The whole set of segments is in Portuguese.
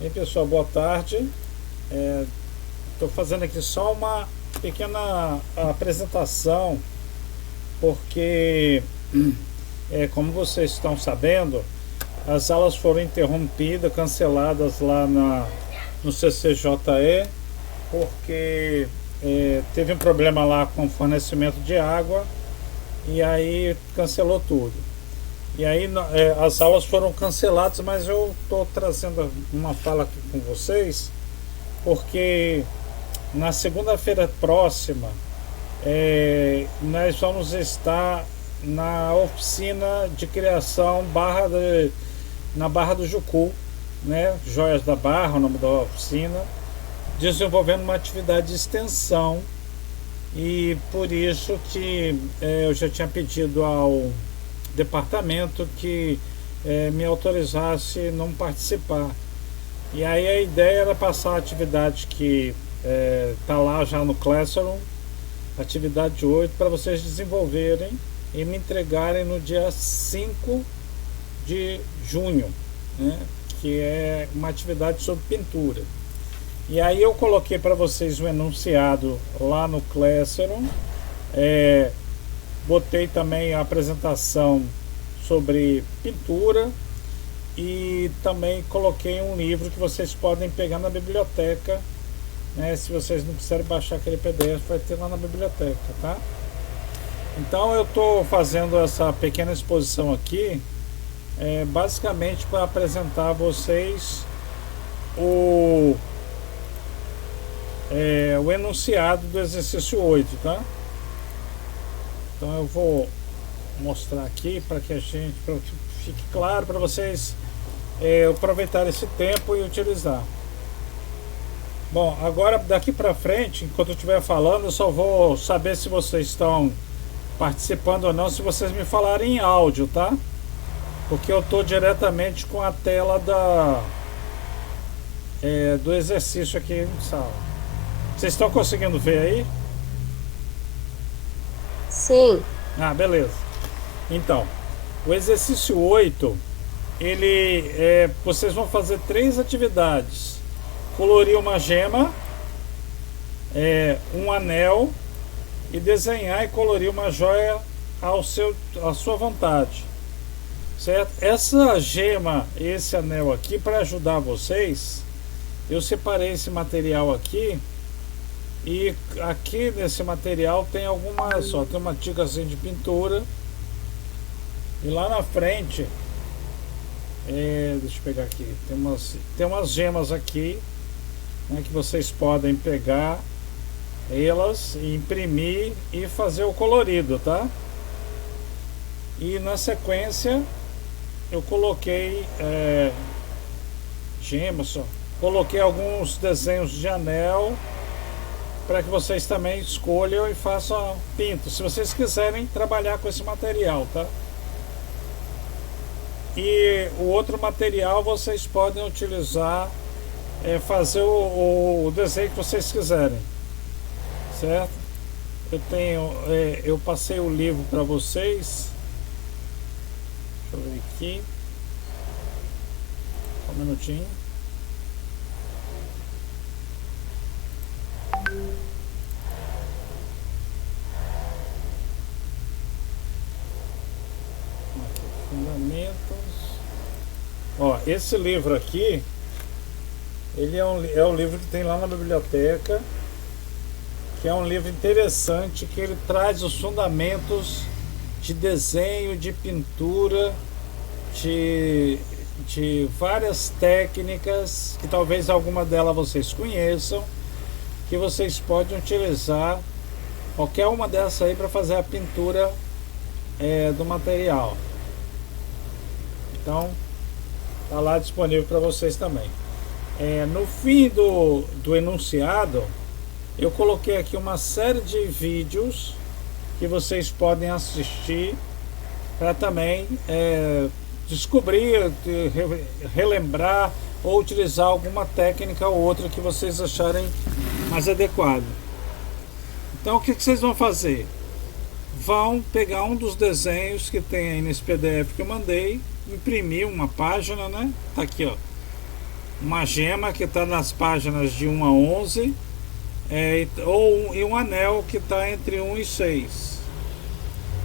Bem, pessoal, boa tarde. Estou fazendo aqui só uma pequena apresentação, porque, como vocês estão sabendo, as aulas foram interrompidas, canceladas lá no CCJE, porque teve um problema lá com o fornecimento de água e aí cancelou tudo. E aí as aulas foram canceladas, mas eu estou trazendo uma fala aqui com vocês, porque na segunda-feira próxima nós vamos estar na oficina de criação na Barra do Jucu, né? Joias da Barra, o nome da oficina, desenvolvendo uma atividade de extensão, e por isso que eu já tinha pedido ao departamento que me autorizasse não participar. E aí a ideia era passar a atividade que está lá já no Classroom, atividade 8, para vocês desenvolverem e me entregarem no dia 5 de junho, né? Que é uma atividade sobre pintura. E aí eu coloquei para vocês o enunciado lá no Classroom, botei também a apresentação sobre pintura e também coloquei um livro que vocês podem pegar na biblioteca, né? Se vocês não quiserem baixar aquele PDF, vai ter lá na biblioteca, tá? Então eu estou fazendo essa pequena exposição aqui, basicamente para apresentar a vocês o enunciado do exercício 8, tá? Então eu vou mostrar aqui para que fique claro para vocês aproveitar esse tempo e utilizar. Bom, agora daqui para frente, enquanto eu estiver falando, eu só vou saber se vocês estão participando ou não se vocês me falarem em áudio, tá? Porque eu estou diretamente com a tela do exercício aqui em sala. Vocês estão conseguindo ver aí? Sim, Ah, beleza. Então, o exercício 8, vocês vão fazer 3 atividades: colorir uma gema, um anel, e desenhar e colorir uma joia à sua vontade, certo? Essa gema, esse anel aqui, para ajudar vocês, eu separei esse material aqui. E aqui nesse material tem tem uma ticazinha de pintura. E lá na frente, deixa eu pegar aqui, tem umas gemas aqui, né, que vocês podem pegar elas e imprimir e fazer o colorido, tá? E na sequência eu coloquei gemas, coloquei alguns desenhos de anel, para que vocês também escolham e façam pinto, se vocês quiserem trabalhar com esse material, tá? E o outro material vocês podem utilizar, fazer o desenho que vocês quiserem, certo? Eu passei o livro para vocês. Deixa eu ver aqui, só um minutinho. Fundamentos. Ó, esse livro aqui, ele é um livro que tem lá na biblioteca, que é um livro interessante, que ele traz os fundamentos de desenho, de pintura, de várias técnicas, que talvez alguma delas vocês conheçam, que vocês podem utilizar qualquer uma dessas aí para fazer a pintura do material. Então está lá disponível para vocês também. No fim do enunciado, eu coloquei aqui uma série de vídeos que vocês podem assistir para também descobrir, relembrar ou utilizar alguma técnica ou outra que vocês acharem mais adequado. Então o que vocês vão fazer? Vão pegar um dos desenhos que tem aí nesse PDF que eu mandei, imprimir uma página, né? Tá aqui, ó. uma gema que está nas páginas de 1 a 11, e um anel que está entre 1 e 6.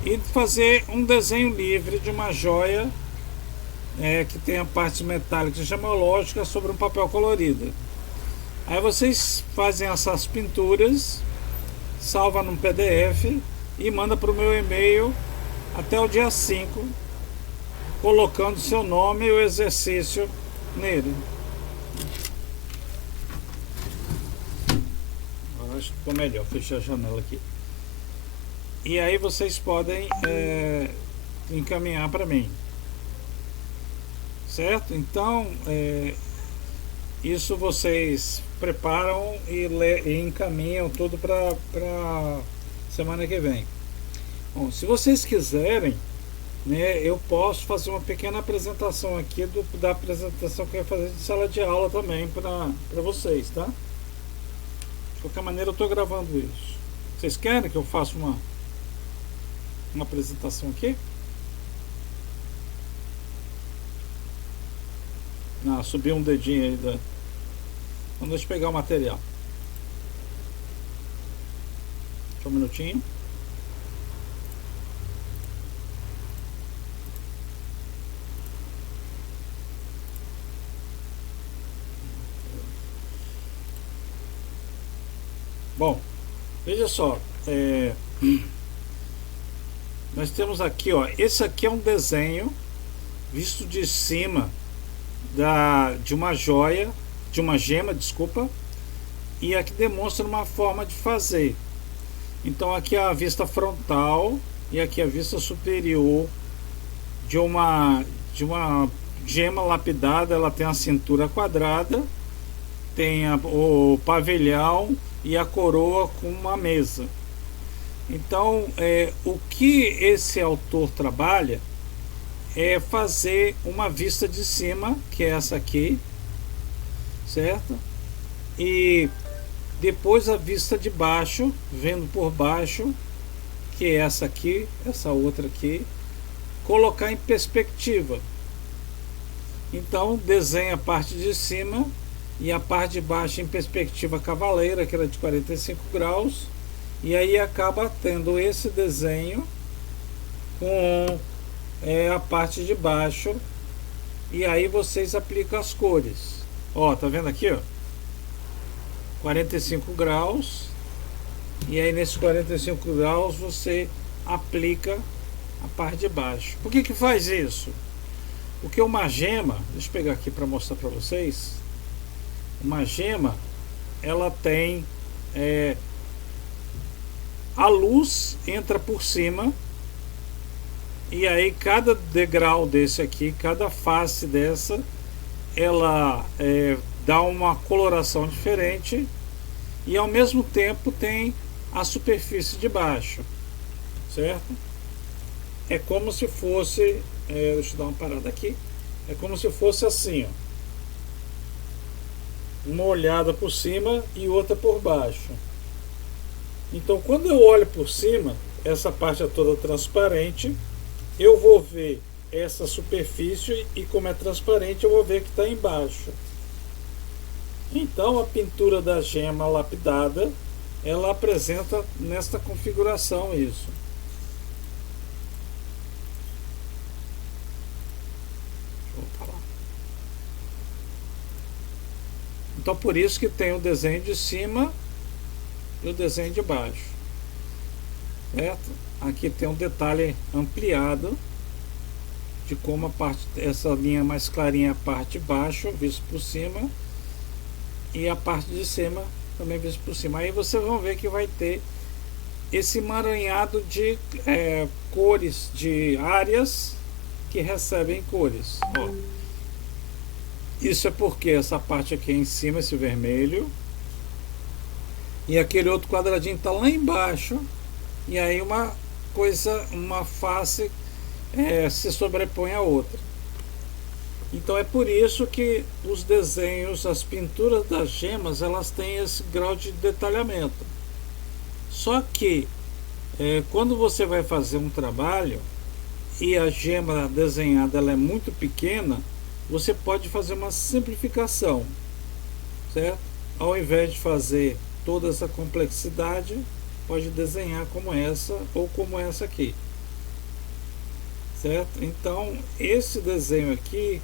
E fazer um desenho livre de uma joia que tenha partes metálicas e gemológicas sobre um papel colorido. Aí vocês fazem essas pinturas, salva num PDF e manda para o meu e-mail até o dia 5, colocando seu nome e o exercício nele. Agora acho que ficou melhor, fechar a janela aqui. E aí vocês podem encaminhar para mim, certo? Então isso vocês preparam e encaminham tudo para semana que vem. Bom, se vocês quiserem, né, eu posso fazer uma pequena apresentação aqui da apresentação que eu ia fazer de sala de aula também para vocês, tá? De qualquer maneira eu estou gravando isso. Vocês querem que eu faça uma apresentação aqui? Subiu um dedinho aí Então deixa eu pegar o material. Só um minutinho. Bom, veja só, nós temos aqui, ó, esse aqui é um desenho visto de cima de uma joia, de uma gema, desculpa, e aqui demonstra uma forma de fazer. Então aqui é a vista frontal e aqui a vista superior de uma gema lapidada. Ela tem a cintura quadrada, tem o pavilhão e a coroa com uma mesa. Então o que esse autor trabalha é fazer uma vista de cima, que é essa aqui, certo? E depois a vista de baixo, vendo por baixo, que é essa aqui, essa outra aqui, colocar em perspectiva. Então desenha a parte de cima e a parte de baixo em perspectiva cavaleira, que era de 45 graus, e aí acaba tendo esse desenho com a parte de baixo, e aí vocês aplicam as cores. Ó, tá vendo aqui, ó? 45 graus, e aí nesses 45 graus você aplica a parte de baixo. Por que faz isso? Porque uma gema, deixa eu pegar aqui para mostrar para vocês. Uma gema, ela tem a luz entra por cima, e aí cada degrau desse aqui, cada face dessa, ela dá uma coloração diferente, e ao mesmo tempo tem a superfície de baixo, certo? É como se fosse, deixa eu dar uma parada aqui, é como se fosse assim, ó, uma olhada por cima e outra por baixo. Então quando eu olho por cima, essa parte é toda transparente, eu vou ver essa superfície, e como é transparente eu vou ver que está embaixo. Então a pintura da gema lapidada, ela apresenta nesta configuração isso. Deixa eu voltar lá. Então por isso que tem o desenho de cima e o desenho de baixo, certo? Aqui tem um detalhe ampliado de como essa linha mais clarinha é a parte de baixo, visto por cima, e a parte de cima também visto por cima. Aí vocês vão ver que vai ter esse emaranhado de cores, de áreas que recebem cores. Ó, isso é porque essa parte aqui em cima, esse vermelho, e aquele outro quadradinho está lá embaixo, e aí uma face se sobrepõe à outra. Então é por isso que os desenhos, as pinturas das gemas, elas têm esse grau de detalhamento. Só que quando você vai fazer um trabalho e a gema desenhada ela é muito pequena, você pode fazer uma simplificação, certo? Ao invés de fazer toda essa complexidade, pode desenhar como essa ou como essa aqui, certo? Então esse desenho aqui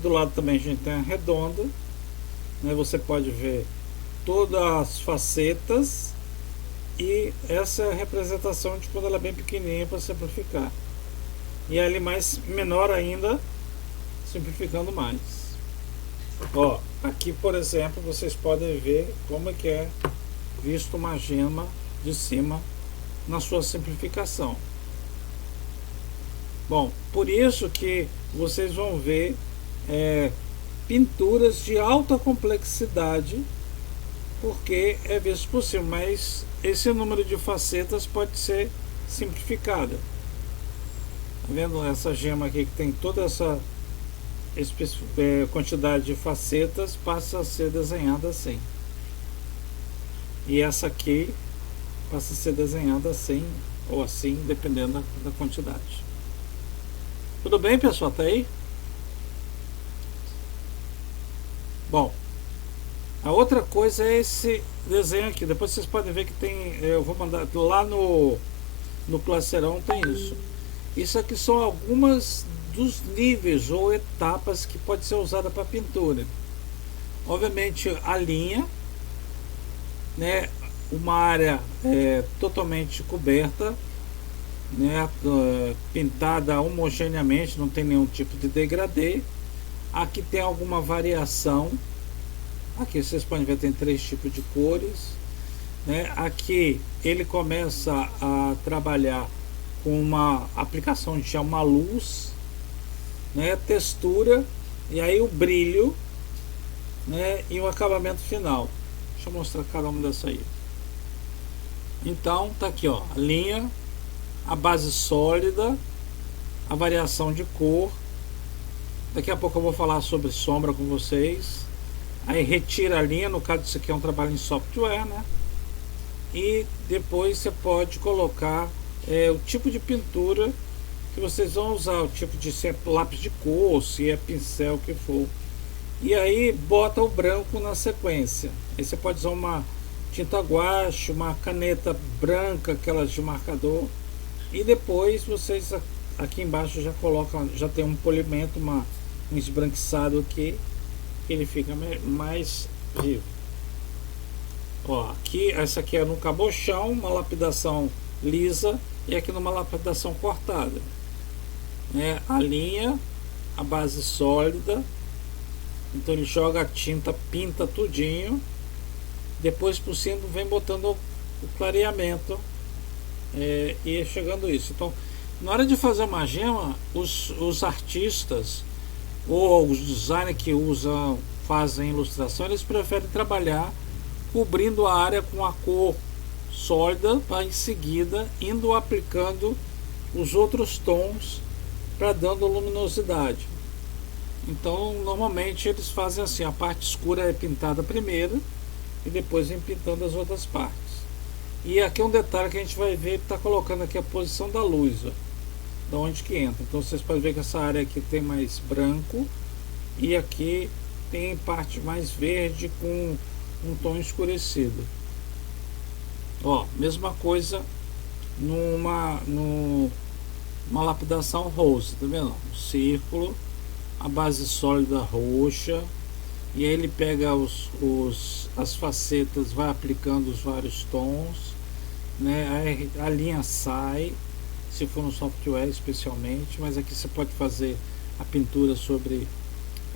do lado também a gente tem a redonda, né? Você pode ver todas as facetas, e essa é a representação de quando ela é bem pequenininha para simplificar, e ali mais menor ainda, simplificando mais. Ó, aqui por exemplo vocês podem ver como é que é visto uma gema de cima na sua simplificação. Bom, por isso que vocês vão ver pinturas de alta complexidade, porque é visto por cima, mas esse número de facetas pode ser simplificado. Tá vendo essa gema aqui que tem toda essa quantidade de facetas, passa a ser desenhada assim. E essa aqui passa a ser desenhada assim ou assim, dependendo da quantidade. Tudo bem, pessoal? Tá aí? Bom, a outra coisa é esse desenho aqui. Depois vocês podem ver que tem, eu vou mandar lá no Placerão, tem isso. Isso aqui são algumas dos níveis ou etapas que pode ser usada para pintura. Obviamente a linha, né, uma área totalmente coberta, né, pintada homogeneamente, não tem nenhum tipo de degradê. Aqui tem alguma variação. Aqui vocês podem ver, tem 3 tipos de cores, né? Aqui ele começa a trabalhar com uma aplicação de uma luz, né, textura, e aí o brilho, né, e o acabamento final. Deixa eu mostrar cada uma dessa aí. Então tá aqui, ó, a linha, a base sólida, a variação de cor. Daqui a pouco eu vou falar sobre sombra com vocês. Aí retira a linha, no caso isso aqui é um trabalho em software, né? E depois você pode colocar o tipo de pintura que vocês vão usar, o tipo de, se é lápis de cor, se é pincel, o que for. E aí bota o branco na sequência. Aí você pode usar uma tinta guache, uma caneta branca, aquelas de marcador. E depois vocês aqui embaixo já colocam, já tem um polimento, um esbranquiçado aqui, que ele fica mais vivo. Ó, aqui, essa aqui é no cabochão, uma lapidação lisa, e aqui numa lapidação cortada, né? A linha, a base sólida, então ele joga a tinta, pinta tudinho, depois por cima vem botando o clareamento, e é chegando isso. Então na hora de fazer uma gema, os artistas ou os designers que fazem ilustração, eles preferem trabalhar cobrindo a área com a cor sólida, para em seguida indo aplicando os outros tons para dando luminosidade. Então normalmente eles fazem assim, a parte escura é pintada primeiro e depois vem pintando as outras partes. E aqui é um detalhe que a gente vai ver, está colocando aqui a posição da luz, ó, da onde que entra. Então vocês podem ver que essa área aqui tem mais branco e aqui tem parte mais verde com um tom escurecido. Ó, mesma coisa numa lapidação rosa, tá vendo? Um círculo, a base sólida roxa, e aí ele pega as facetas, vai aplicando os vários tons, né? A linha sai, se for no software especialmente, mas aqui você pode fazer a pintura sobre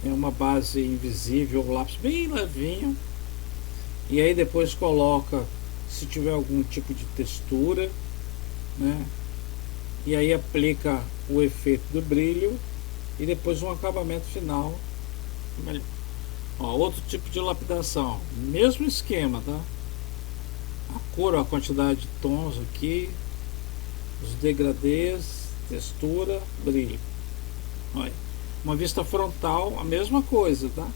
uma base invisível, ou lápis bem levinho, e aí depois coloca, se tiver algum tipo de textura, né? E aí aplica o efeito do brilho e depois um acabamento final. Ó, outro tipo de lapidação, mesmo esquema, tá? A cor, a quantidade de tons aqui, os degradês, textura, brilho. Olha, uma vista frontal, a mesma coisa, tá?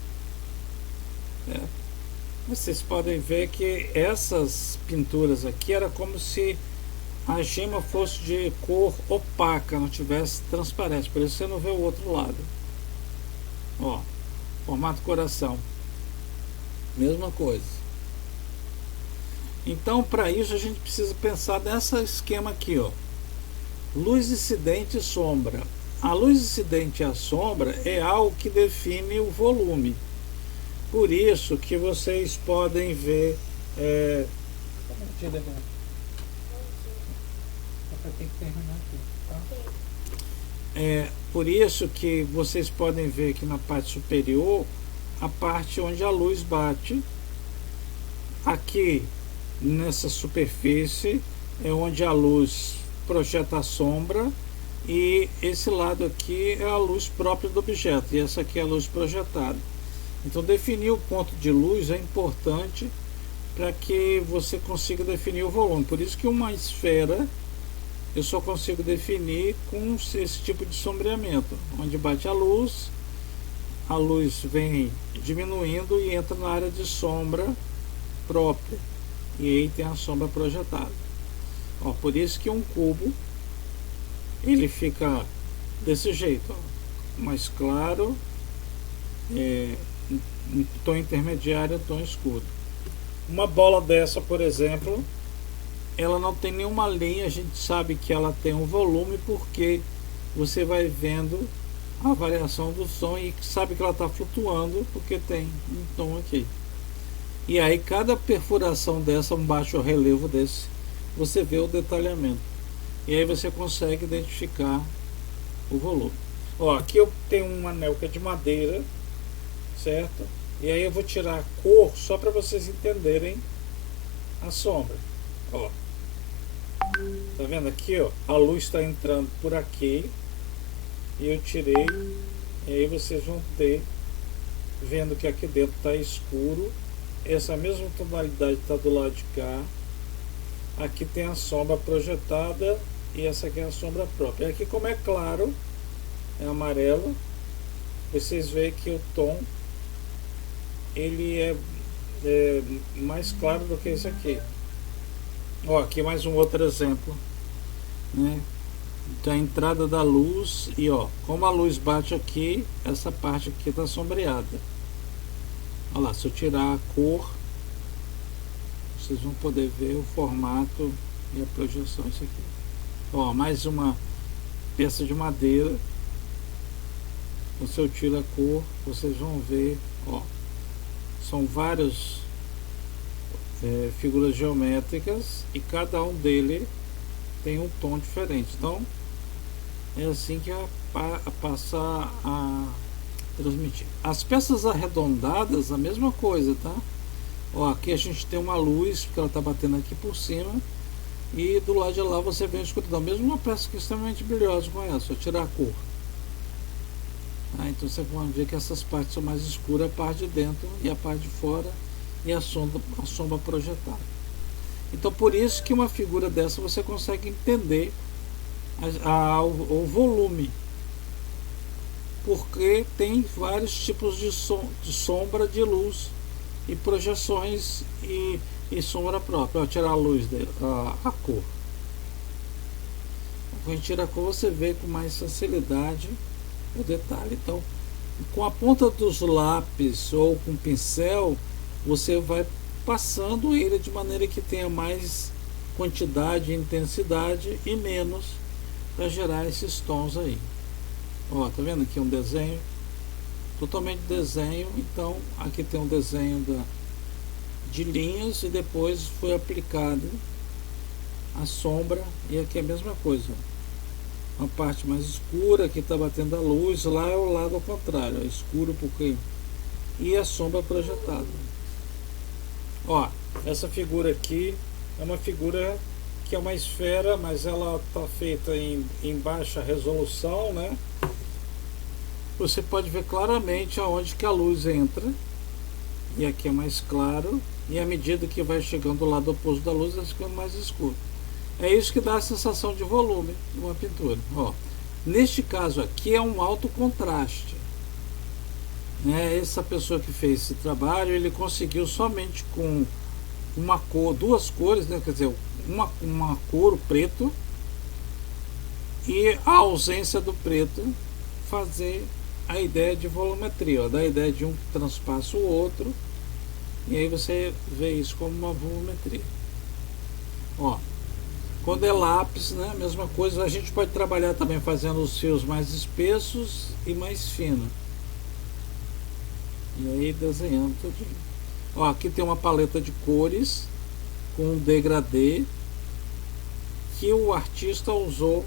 Vocês podem ver que essas pinturas aqui era como se a gema fosse de cor opaca, não tivesse transparente, por isso você não vê o outro lado. Ó, formato coração. Mesma coisa. Então, para isso a gente precisa pensar nesse esquema aqui, ó. Luz incidente e sombra. A luz incidente e a sombra é algo que define o volume. Por isso que vocês podem ver. Por isso que vocês podem ver aqui na parte superior a parte onde a luz bate. Aqui nessa superfície é onde a luz projeta a sombra, e esse lado aqui é a luz própria do objeto, e essa aqui é a luz projetada. Então definir o ponto de luz é importante para que você consiga definir o volume. Por isso que uma esfera eu só consigo definir com esse tipo de sombreamento, onde bate a luz vem diminuindo e entra na área de sombra própria, e aí tem a sombra projetada. Ó, por isso que um cubo ele fica desse jeito, ó, mais claro, um tom intermediário, tom escuro. Uma bola dessa, por exemplo, ela não tem nenhuma linha. A gente sabe que ela tem um volume porque você vai vendo a variação do som e sabe que ela está flutuando porque tem um tom aqui. E aí cada perfuração dessa, um baixo relevo desse, você vê o detalhamento. E aí você consegue identificar o volume. Ó, aqui eu tenho um anel que é de madeira, certo? E aí eu vou tirar a cor só para vocês entenderem a sombra. Ó, tá vendo aqui, ó? A luz está entrando por aqui e eu tirei. E aí vocês vão ter, vendo que aqui dentro está escuro. Essa mesma tonalidade está do lado de cá. Aqui tem a sombra projetada e essa aqui é a sombra própria. Aqui, como é claro, é amarelo, vocês veem que o tom ele é mais claro do que esse aqui. Ó, aqui mais um outro exemplo, né, da entrada da luz. E ó, como a luz bate aqui, essa parte aqui está sombreada. Olha lá, se eu tirar a cor, vocês vão poder ver o formato e a projeção. Isso aqui, ó, mais uma peça de madeira. Então, se eu tiro a cor, vocês vão ver, ó, são várias figuras geométricas e cada um deles tem um tom diferente. Então é assim que passa a transmitir. As peças arredondadas, a mesma coisa, tá? Ó, aqui a gente tem uma luz porque ela está batendo aqui por cima, e do lado de lá você vê a escuridão. Mesmo uma peça que é extremamente brilhosa com essa, só tirar a cor. Então você vai ver que essas partes são mais escuras, a parte de dentro e a parte de fora, e a sombra projetada. Então por isso que uma figura dessa você consegue entender o volume, porque tem vários tipos de sombra, de luz e projeções e sombra própria. Ó, tirar a luz dele, a cor. Quando a gente tira a cor, você vê com mais facilidade o detalhe. Então, com a ponta dos lápis ou com pincel, você vai passando ele de maneira que tenha mais quantidade e intensidade e menos, para gerar esses tons aí. Ó, tá vendo aqui um desenho, totalmente desenho. Então aqui tem um desenho de linhas e depois foi aplicado a sombra, e aqui é a mesma coisa. Uma parte mais escura, aqui está batendo a luz, lá é o lado ao contrário, é escuro porque, e a sombra projetada. Ó, essa figura aqui é uma figura que é uma esfera, mas ela está feita em baixa resolução, né? Você pode ver claramente aonde que a luz entra, e aqui é mais claro, e à medida que vai chegando do lado oposto da luz, vai ficando mais escuro. É isso que dá a sensação de volume de uma pintura. Ó, neste caso aqui é um alto contraste, né? Essa pessoa que fez esse trabalho, ele conseguiu somente com uma cor, duas cores, né? Quer dizer, uma cor, o preto, e a ausência do preto, fazer a ideia de volumetria, ó, dá a ideia de um que transpassa o outro, e aí você vê isso como uma volumetria. Ó, quando é lápis, né, mesma coisa, a gente pode trabalhar também fazendo os fios mais espessos e mais finos. E aí desenhando tudo. Ó, aqui tem uma paleta de cores com um degradê que o artista usou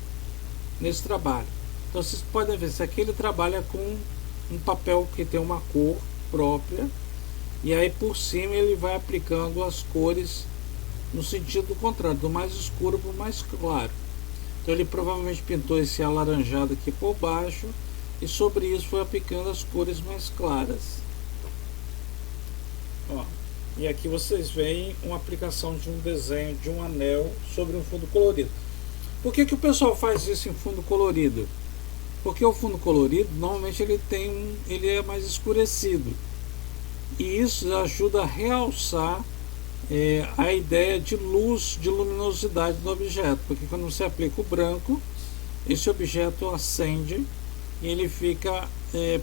nesse trabalho. Então vocês podem ver, se aqui ele trabalha com um papel que tem uma cor própria, e aí por cima ele vai aplicando as cores no sentido contrário, do mais escuro para o mais claro. Então ele provavelmente pintou esse alaranjado aqui por baixo, e sobre isso foi aplicando as cores mais claras. Ó, e aqui vocês veem uma aplicação de um desenho de um anel sobre um fundo colorido. Por que o pessoal faz isso em fundo colorido? Porque o fundo colorido normalmente ele é mais escurecido, e isso ajuda a realçar a ideia de luz, de luminosidade do objeto, porque quando você aplica o branco, esse objeto acende e ele fica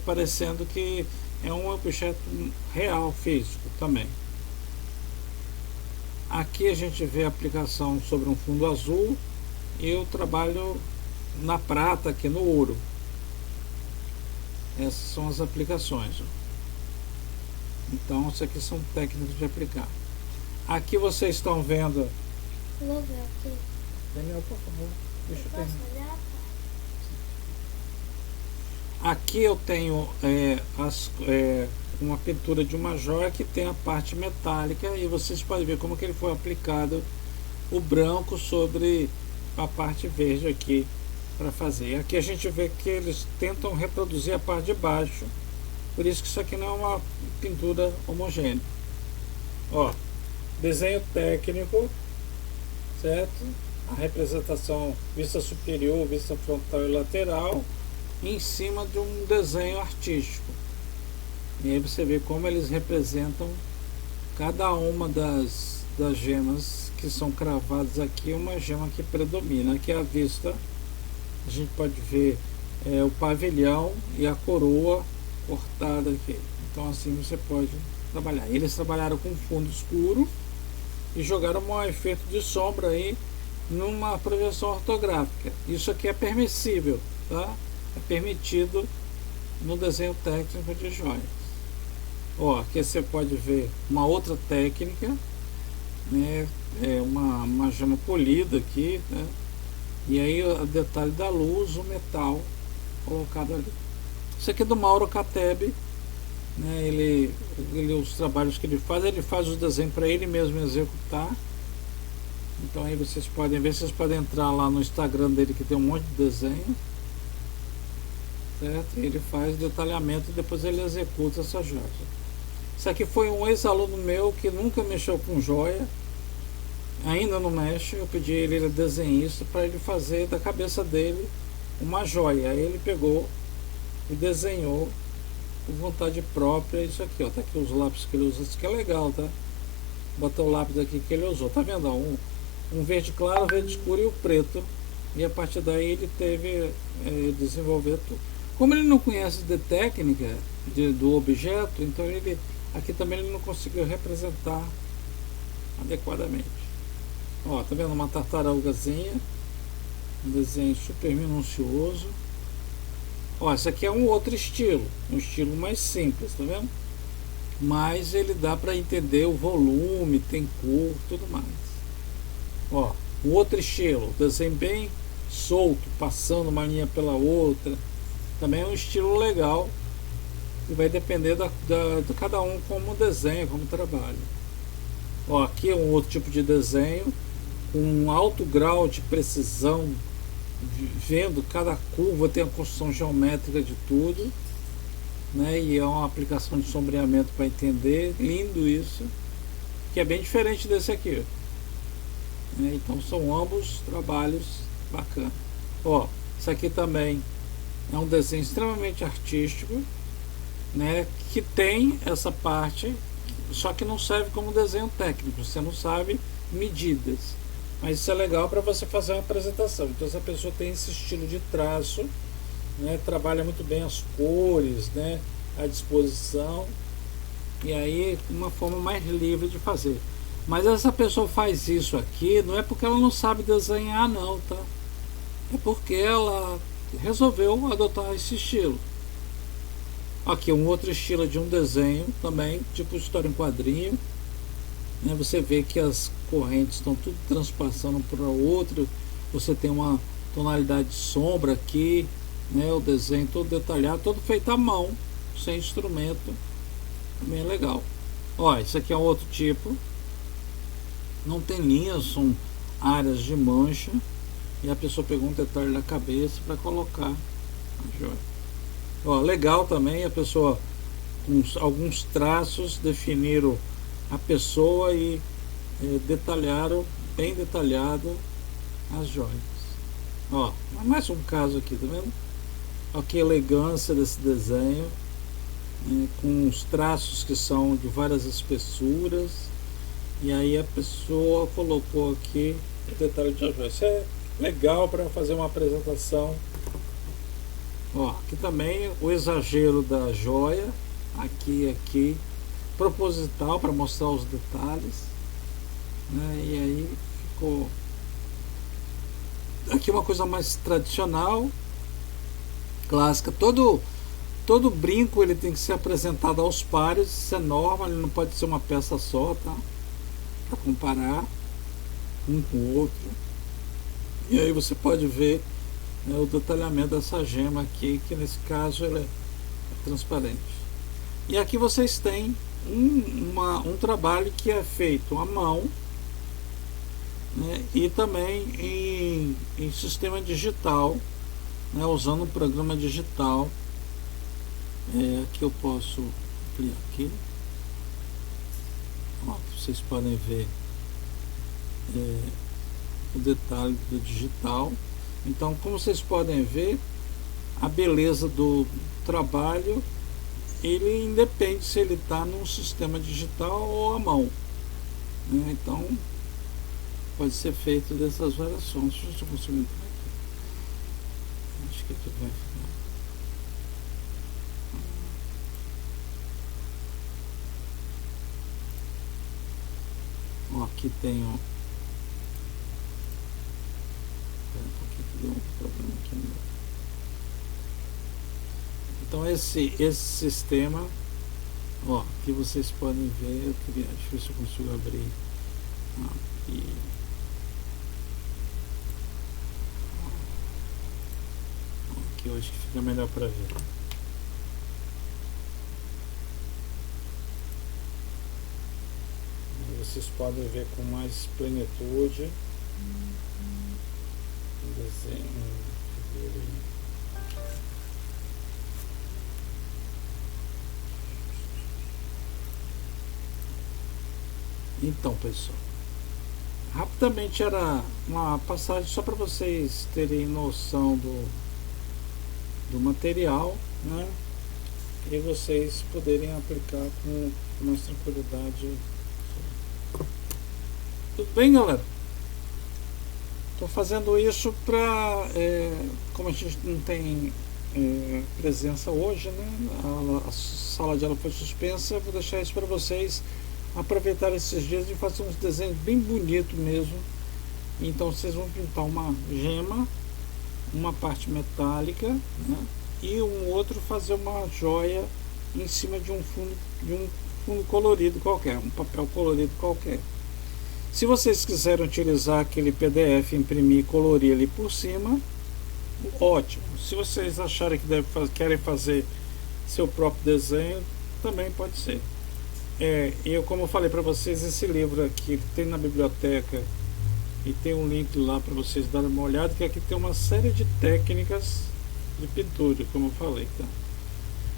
parecendo que é um objeto real, físico também. Aqui a gente vê a aplicação sobre um fundo azul, e eu trabalho na prata, aqui no ouro. Essas são as aplicações. Então, isso aqui são técnicas de aplicar. Aqui vocês estão vendo. Vou ver aqui. Daniel, por favor, deixa eu Posso terminar. olhar? Aqui eu tenho uma pintura de uma joia que tem a parte metálica, e vocês podem ver como que ele foi aplicado o branco sobre a parte verde aqui para fazer. Aqui a gente vê que eles tentam reproduzir a parte de baixo, por isso que isso aqui não é uma pintura homogênea. Ó, desenho técnico, certo? A representação vista superior, vista frontal e lateral, em cima de um desenho artístico. E aí você vê como eles representam cada uma das gemas que são cravadas aqui, uma gema que predomina. Aqui à vista a gente pode ver o pavilhão e a coroa cortada aqui. Então assim você pode trabalhar. Eles trabalharam com fundo escuro e jogaram um efeito de sombra aí numa projeção ortográfica. Isso aqui é permissível, tá? É permitido no desenho técnico de joias. Ó, aqui você pode ver uma outra técnica, né? Uma gema polida aqui, né? E aí o detalhe da luz, o metal colocado ali. Isso aqui é do Mauro Kateb, né? Os trabalhos que ele faz os desenhos para ele mesmo executar. Então aí vocês podem ver, vocês podem entrar lá no Instagram dele, que tem um monte de desenho, certo? Ele faz detalhamento e depois ele executa essa joia. Isso aqui foi um ex-aluno meu que nunca mexeu com joia, ainda não mexe. Eu pedi ele é desenhista, para ele fazer da cabeça dele uma joia. Aí ele pegou e desenhou por vontade própria isso aqui, ó. Tá aqui os lápis que ele usa, isso aqui é legal, tá? Botou o lápis aqui que ele usou, tá vendo? Um verde claro, verde escuro e o preto. E a partir daí ele teve desenvolver tudo. Como ele não conhece de técnica do objeto, então aqui também ele não conseguiu representar adequadamente. Ó, tá vendo uma tartarugazinha, um desenho super minucioso. Ó, esse aqui é um outro estilo, um estilo mais simples, tá vendo? Mas ele dá para entender o volume, tem cor, tudo mais. Ó, um outro estilo, desenho bem solto, passando uma linha pela outra. Também é um estilo legal, e vai depender de cada um como desenha, como trabalha. Ó, aqui é um outro tipo de desenho, com um alto grau de precisão, vendo cada curva, tem a construção geométrica de tudo, né? E é uma aplicação de sombreamento para entender, lindo isso, que é bem diferente desse aqui, né? Então são ambos trabalhos bacanas. Ó, isso aqui também é um desenho extremamente artístico, né? Que tem essa parte, só que não serve como desenho técnico, você não sabe medidas, mas isso é legal para você fazer uma apresentação. Então, se a pessoa tem esse estilo de traço, né? Trabalha muito bem as cores, né? A disposição, e aí uma forma mais livre de fazer. Mas essa pessoa faz isso aqui, não é porque ela não sabe desenhar não, tá? É porque ela resolveu adotar esse estilo. Aqui um outro estilo de um desenho também, tipo história em quadrinho, né? Você vê que as correntes estão tudo transpassando para o outro, você tem uma tonalidade de sombra aqui, né? O desenho todo detalhado, todo feito à mão, sem instrumento, bem legal. Ó, isso aqui é um outro tipo, não tem linhas, são áreas de mancha, e a pessoa pegou um detalhe da cabeça para colocar a joia. Ó, legal também, a pessoa com alguns traços definiram a pessoa e detalharam, bem detalhado, as joias. Ó, mais um caso aqui, tá vendo? Ó, que elegância desse desenho, com os traços que são de várias espessuras, e aí a pessoa colocou aqui o detalhe de joia. Isso é legal para fazer uma apresentação. Ó, aqui também o exagero da joia, aqui, proposital para mostrar os detalhes, né? E aí ficou aqui uma coisa mais tradicional, clássica. Todo brinco ele tem que ser apresentado aos pares, isso é norma, ele não pode ser uma peça só, tá? Para comparar um com o outro. E aí você pode ver, né, o detalhamento dessa gema aqui, que nesse caso ela é transparente. E aqui vocês têm um trabalho que é feito à mão, né, e também em sistema digital, né, usando um programa digital. Aqui eu posso ampliar aqui. Ó, vocês podem ver o detalhe do digital. Então, como vocês podem ver, a beleza do trabalho, ele independe se ele está num sistema digital ou à mão, né? Então, pode ser feito dessas variações. Deixa eu ver se eu consigo entrar aqui. Acho que aqui vai ficar. Ó, aqui tem um pouquinho que deu um problema aqui no meu. Então esse sistema, ó, que vocês podem ver, deixa eu ver se eu consigo abrir aqui. Aqui eu acho que fica melhor para ver. Vocês podem ver com mais plenitude o desenho. Então, pessoal, rapidamente era uma passagem só para vocês terem noção do material, né? E vocês poderem aplicar com mais tranquilidade. Tudo bem, galera? Estou fazendo isso para, como a gente não tem presença hoje, né? A sala de aula foi suspensa, vou deixar isso para vocês aproveitar esses dias e fazer uns desenhos bem bonitos mesmo. Então vocês vão pintar uma gema, uma parte metálica, né? E um outro fazer uma joia em cima de um fundo colorido qualquer, um papel colorido qualquer. Se vocês quiserem utilizar aquele PDF, imprimir e colorir ali por cima, ótimo. Se vocês acharem que querem fazer seu próprio desenho, também pode ser. Eu, como eu falei para vocês, esse livro aqui tem na biblioteca e tem um link lá para vocês darem uma olhada, que aqui tem uma série de técnicas de pintura, como eu falei, tá?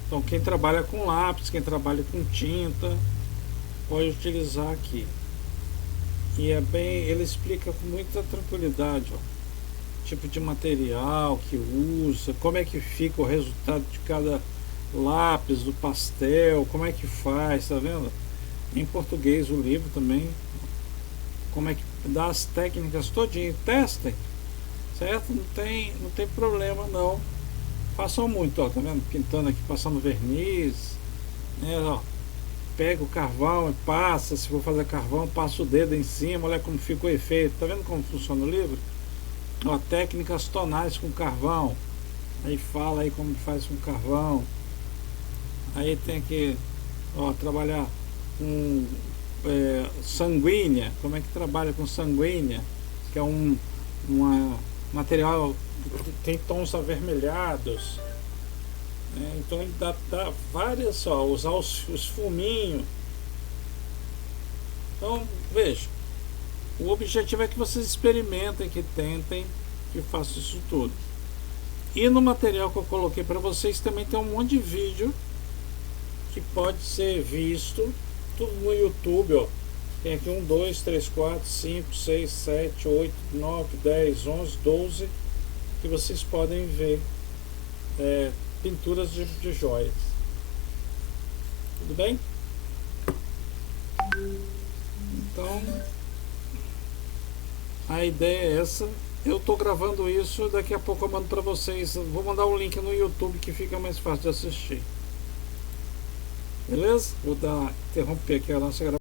Então quem trabalha com lápis, quem trabalha com tinta, pode utilizar aqui. E ele explica com muita tranquilidade, ó, tipo de material que usa, como é que fica o resultado de cada lápis, do pastel, como é que faz, tá vendo? Em português o livro também, como é que dá as técnicas todinho, testem, certo? Não tem problema não, façam muito, ó, tá vendo? Pintando aqui, passando verniz, né, ó. Pega o carvão e passa, se for fazer carvão, passa o dedo em cima, olha como fica o efeito. Tá vendo como funciona o livro? Ó, técnicas tonais com carvão. Aí fala aí como faz com carvão. Aí tem que, ó, trabalhar com sanguínea. Como é que trabalha com sanguínea? Que é uma material que tem tons avermelhados. Então ele dá várias, ó, usar os fuminhos. Então, veja, o objetivo é que vocês experimentem, que tentem, que façam isso tudo. E no material que eu coloquei para vocês também tem um monte de vídeo que pode ser visto, tudo no YouTube, ó. Tem aqui 1, 2, 3, 4, 5, 6, 7, 8, 9, 10, 11, 12, que vocês podem ver pinturas de joias. Tudo bem? Então, a ideia é essa. Eu estou gravando isso, daqui a pouco eu mando para vocês. Vou mandar um link no YouTube que fica mais fácil de assistir. Beleza? Vou interromper aqui a nossa gravação.